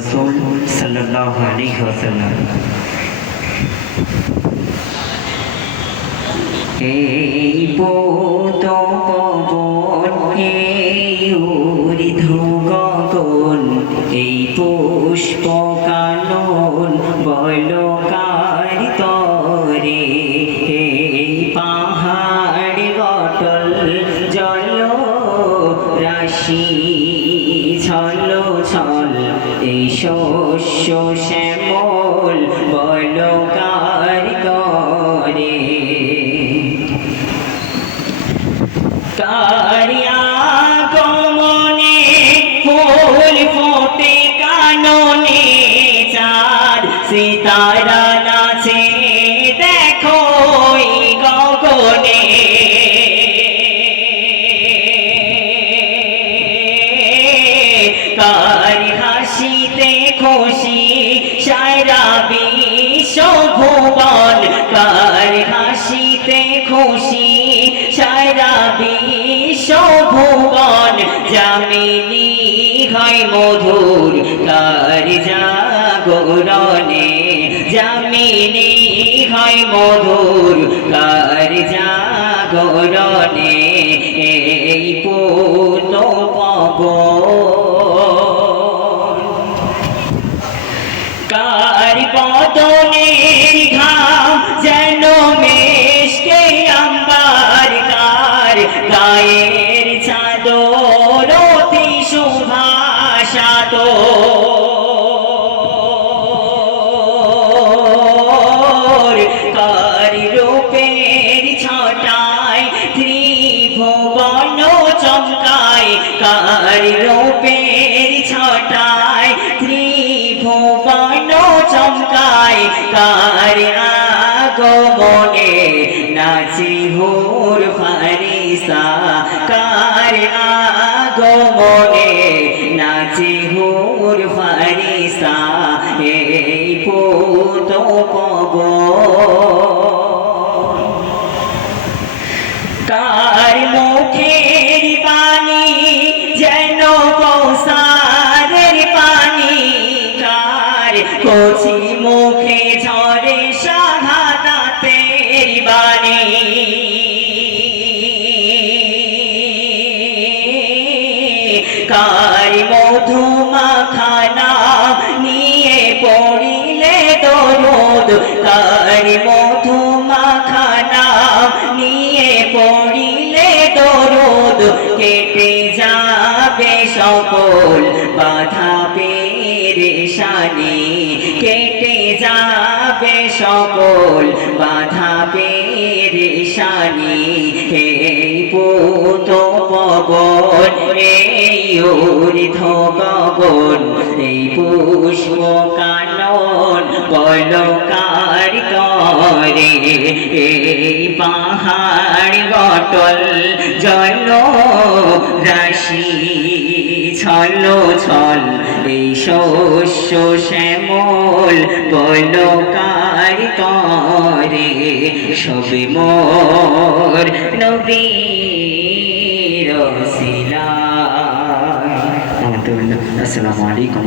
রাসূল সাল্লাল্লাহু আলাইহি ওয়াসাল্লাম। এই পোত পবন, এই ঊর্ধ্ব গগন, এই পুষ্প কানন বলো কার তরে। এই পাহাড় গটল জল রাশি ছল ছল, এই শস্য শ্যামল বলো কার তরে। কার আগমনে ফুল ফোটে কাননে, চাঁদ সিতারা নাচে দেখো এই গগনে। কার হাসিতে খুশি সারা বিশ্ব ভুবন, কার হাসিতে খুশি সারা বিশ্ব ভুবন। যামিনী হয় মধুর কার জাগরণে, যামিনী হয় মধুর কার জাগরণে। এই পূর্ণ পবন কার বদনের ঘাম যেন মেশকে আম্বার, কার গায়ের চাদর অতি সুভাষাত। কার রূপের ছটায় ত্রিভুবন চমকায়, কার রূপের ছটায় ত্রিভুবন চমকায়। কার আগমনে নাচে হুর ফারিস্তা, কার আগমনে নাচে হুর ফারিস্তা। এই পূত পবন কার মুখের বাণী যেন কৌসারের পানি, কার কচি মুখে ঝরে শাহাদাতের বাণী। কার মধু মাখানা নিয়ে পড়িলে দরুদ, কার মধু মাখানা নিয়ে পড়িলে দরুদ। কেটে যাবে সকল বাধা পেরেশানি, কেটে যাবে সকল বাধা পেরেশানি। এই পূত পবন, এই ঊর্ধ্ব গগন, এই পুষ্প কানন বলো কার তরে। এই পাহাড় গটল জল রাশি ছল ছল, এই শস্য শ্যামল বলো কার তরে। সবে মোর নবীর ওসিলা। আসসালামু আলাইকুম।